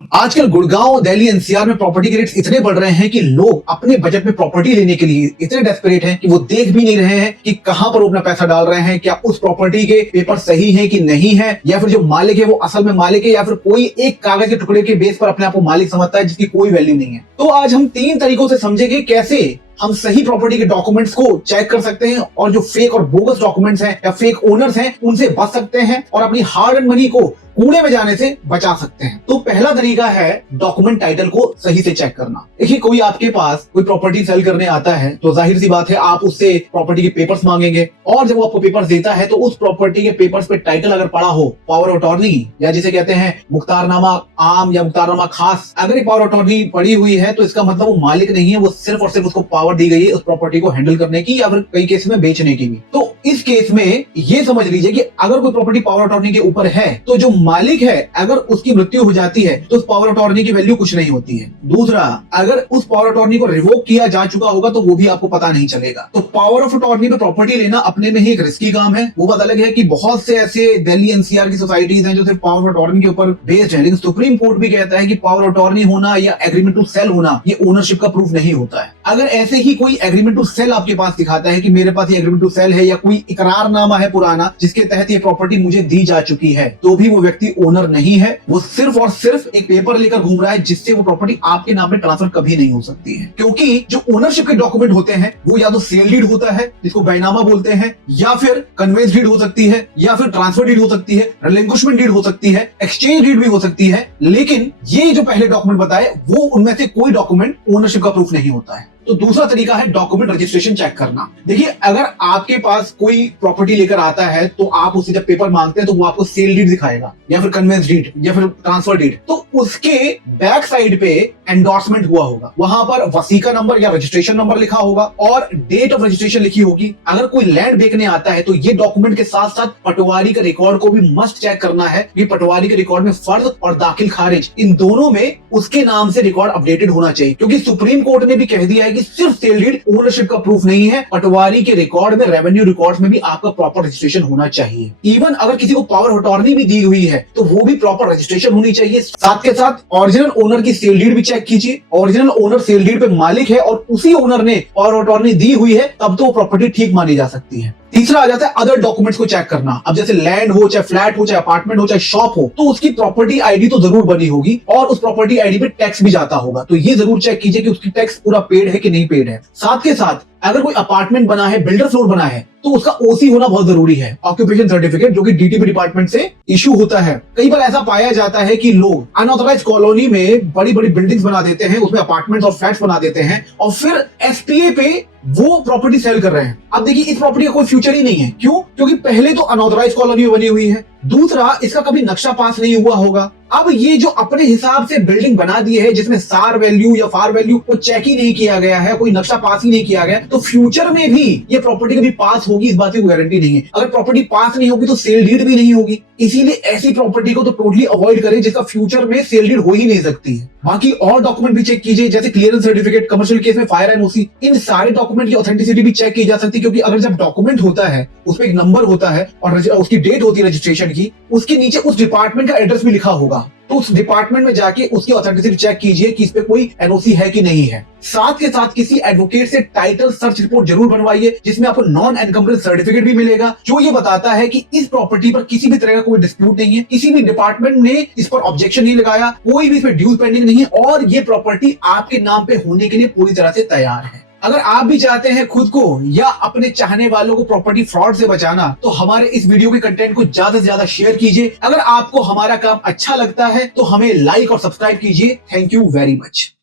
आजकल गुड़गांव, दिल्ली, एनसीआर में प्रॉपर्टी के रेट्स इतने बढ़ रहे हैं कि लोग अपने बजट में प्रॉपर्टी लेने के लिए इतने डेस्परेट हैं कि वो देख भी नहीं रहे हैं कि कहां पर वो अपना पैसा डाल रहे हैं, क्या उस प्रॉपर्टी के पेपर सही है कि नहीं है, या फिर जो मालिक है वो असल में मालिक है, या फिर कोई एक कागज के टुकड़े के बेस पर अपने आप को मालिक समझता है जिसकी कोई वैल्यू नहीं है। तो आज हम 3 तरीकों से समझेंगे कैसे हम सही प्रॉपर्टी के डॉक्यूमेंट्स को चेक कर सकते हैं और जो फेक और बोगस डॉक्यूमेंट्स हैं या फेक ओनर्स हैं उनसे बच सकते हैं और अपनी हार्ड एंड मनी को कूड़े में जाने से बचा सकते हैं। तो पहला तरीका है डॉक्यूमेंट टाइटल को सही से चेक करना। देखिए, कोई आपके पास कोई प्रॉपर्टी सेल करने आता है तो जाहिर सी बात है आप उससे प्रॉपर्टी के पेपर्स मांगेंगे, और जब वो आपको पेपर्स देता है तो उस प्रॉपर्टी के पेपर्स पे टाइटल अगर पड़ा हो, पावर ऑफ अटॉर्नी या जिसे कहते हैं मुख्तारनामा आम या मुख्तारनामा खास, अगर एक पावर ऑफ अटॉर्नी पड़ी हुई है तो इसका मतलब वो मालिक नहीं है, वो सिर्फ और सिर्फ उसको पावर दी गई है उस प्रॉपर्टी को हैंडल करने की या फिर कई केस में बेचने की भी। तो इस केस में ये समझ लीजिए कि अगर कोई प्रॉपर्टी पावर ऑफ अटॉर्नी के ऊपर है तो जो मालिक है अगर उसकी मृत्यु हो जाती है तो उस पावर ऑफ अटॉर्नी की वैल्यू कुछ नहीं होती है। दूसरा, अगर उस पावर ऑफ अटॉर्नी को रिवोक किया जा चुका होगा तो वो भी आपको पता नहीं चलेगा। तो पावर ऑफ अटॉर्नी पे प्रॉपर्टी लेना अपने में ही एक रिस्की काम है। वो बात अलग है कि बहुत से ऐसे दिल्ली एनसीआर की सोसाइटीज हैं जो सिर्फ पावर ऑफ अटॉर्नी के ऊपर बेस्ड है, लेकिन सुप्रीम कोर्ट भी कहता है कि पावर ऑफ अटॉर्नी होना या एग्रीमेंट टू सेल होना ये ओनरशिप का प्रूफ नहीं होता है। अगर ऐसे ही कोई एग्रीमेंट टू सेल आपके पास दिखाता है कि मेरे पास ये एग्रीमेंट टू सेल है या कोई इकरारनामा है पुराना जिसके तहत ये प्रॉपर्टी मुझे दी जा चुकी है, तो भी वो व्यक्ति ओनर नहीं है, वो सिर्फ और सिर्फ एक पेपर लेकर घूम रहा है जिससे वो प्रॉपर्टी आपके नाम पे ट्रांसफर कभी नहीं हो सकती है। क्योंकि जो ओनरशिप के डॉक्यूमेंट होते हैं वो या तो सेल डीड होता है जिसको बैनामा बोलते हैं, या फिर कन्वेंस डीड हो सकती है, या फिर ट्रांसफर डीड हो सकती है, रिलिंक्विशमेंट डीड हो सकती है, एक्सचेंज डीड भी हो सकती है। लेकिन ये जो पहले डॉक्यूमेंट बताए वो उनमें से कोई डॉक्यूमेंट ओनरशिप का प्रूफ नहीं होता है। तो दूसरा तरीका है डॉक्यूमेंट रजिस्ट्रेशन चेक करना। देखिए, अगर आपके पास कोई प्रॉपर्टी लेकर आता है तो आप उससे जब पेपर मांगते हैं तो वो आपको सेल डीड दिखाएगा या फिर कन्वेंस डीड या फिर ट्रांसफर डीड, तो उसके बैक साइड पे एंडोर्समेंट हुआ होगा, वहां पर वसीका नंबर या रजिस्ट्रेशन नंबर लिखा होगा और डेट ऑफ रजिस्ट्रेशन लिखी होगी। अगर कोई लैंड बेचने आता है तो ये डॉक्यूमेंट के साथ साथ पटवारी का रिकॉर्ड को भी मस्ट चेक करना है कि पटवारी के रिकॉर्ड में फर्ज और दाखिल खारिज इन दोनों में उसके नाम से रिकॉर्ड अपडेटेड होना चाहिए। क्योंकि सुप्रीम कोर्ट ने भी कह दिया है कि सिर्फ सेल डीड ओनरशिप का प्रूफ नहीं है, पटवारी के रिकॉर्ड में, रेवेन्यू रिकॉर्ड्स में भी आपका प्रॉपर रजिस्ट्रेशन होना चाहिए। इवन अगर किसी को पावर ऑफ अटॉर्नी भी दी हुई है तो वो भी प्रॉपर रजिस्ट्रेशन होनी चाहिए। साथ के साथ ओरिजिनल ओनर की सेल डीड भी चेक कीजिए। ओरिजिनल ओनर सेल डीड पे मालिक है और उसी ओनर ने पावर ऑफ अटॉर्नी दी हुई है तब तो वो प्रॉपर्टी ठीक मानी जा सकती है। तीसरा आ जाता है अदर डॉक्यूमेंट्स को चेक करना। अब जैसे लैंड हो, चाहे फ्लैट हो, चाहे अपार्टमेंट हो, चाहे शॉप हो, तो उसकी प्रॉपर्टी आईडी तो जरूर बनी होगी और उस प्रॉपर्टी आईडी पे टैक्स भी जाता होगा। तो ये जरूर चेक कीजिए कि उसकी टैक्स पूरा पेड है कि नहीं पेड है। साथ के साथ अगर कोई अपार्टमेंट बना है, बिल्डर फ्लोर बना है, तो उसका ओसी होना बहुत जरूरी है, ऑक्यूपेशन सर्टिफिकेट, जो कि डीटीपी डिपार्टमेंट से इशू होता है। कई बार ऐसा पाया जाता है कि लोग अनऑथराइज्ड कॉलोनी में बड़ी बड़ी बिल्डिंग्स बना देते हैं, उसमें अपार्टमेंट्स और फ्लैट्स बना देते हैं और फिर एसपीए पे वो प्रॉपर्टी सेल कर रहे हैं। अब देखिए, इस प्रॉपर्टी का कोई फ्यूचर ही नहीं है। क्यों? क्योंकि पहले तो अनऑथराइज्ड कॉलोनी में बनी हुई है, दूसरा इसका कभी नक्शा पास नहीं हुआ होगा। अब ये जो अपने हिसाब से बिल्डिंग बना दी है जिसमें सार वैल्यू या फार वैल्यू को चेक ही नहीं किया गया है, कोई नक्शा पास ही नहीं किया गया, तो फ्यूचर में भी ये प्रॉपर्टी कभी पास होगी इस बात की कोई गारंटी नहीं है। अगर प्रॉपर्टी पास नहीं होगी तो सेल डीड भी नहीं होगी। इसीलिए ऐसी प्रॉपर्टी को तो टोटली अवॉइड करें जिसका फ्यूचर में सेल डीड हो ही नहीं सकती है। बाकी और डॉक्यूमेंट भी चेक कीजिए, जैसे क्लियरेंस सर्टिफिकेट, कमर्शियल केस में फायर एनओसी, इन सारे डॉक्यूमेंट की ऑथेंटिसिटी भी चेक की जा सकती है। क्योंकि अगर जब डॉक्यूमेंट होता है उसमें एक नंबर होता है और उसकी डेट होती है रजिस्ट्रेशन की, उसके नीचे उस डिपार्टमेंट का एड्रेस भी लिखा होगा, तो उस डिपार्टमेंट में जाके उसकी ऑथेंटिसिटी चेक कीजिए कि इस पे कोई एनओसी है कि नहीं है। साथ के साथ किसी एडवोकेट से टाइटल सर्च रिपोर्ट जरूर बनवाइए जिसमें आपको नॉन एनकम्बरेंस सर्टिफिकेट भी मिलेगा, जो ये बताता है कि इस प्रॉपर्टी पर किसी भी तरह का कोई डिस्प्यूट नहीं है, किसी भी डिपार्टमेंट ने इस पर ऑब्जेक्शन नहीं लगाया, कोई भी इसमें ड्यूज पेंडिंग नहीं है और ये प्रॉपर्टी आपके नाम पे होने के लिए पूरी तरह से तैयार है। अगर आप भी चाहते हैं खुद को या अपने चाहने वालों को प्रॉपर्टी फ्रॉड से बचाना, तो हमारे इस वीडियो के कंटेंट को ज्यादा से ज्यादा शेयर कीजिए। अगर आपको हमारा काम अच्छा लगता है तो हमें लाइक और सब्सक्राइब कीजिए। Thank you very much.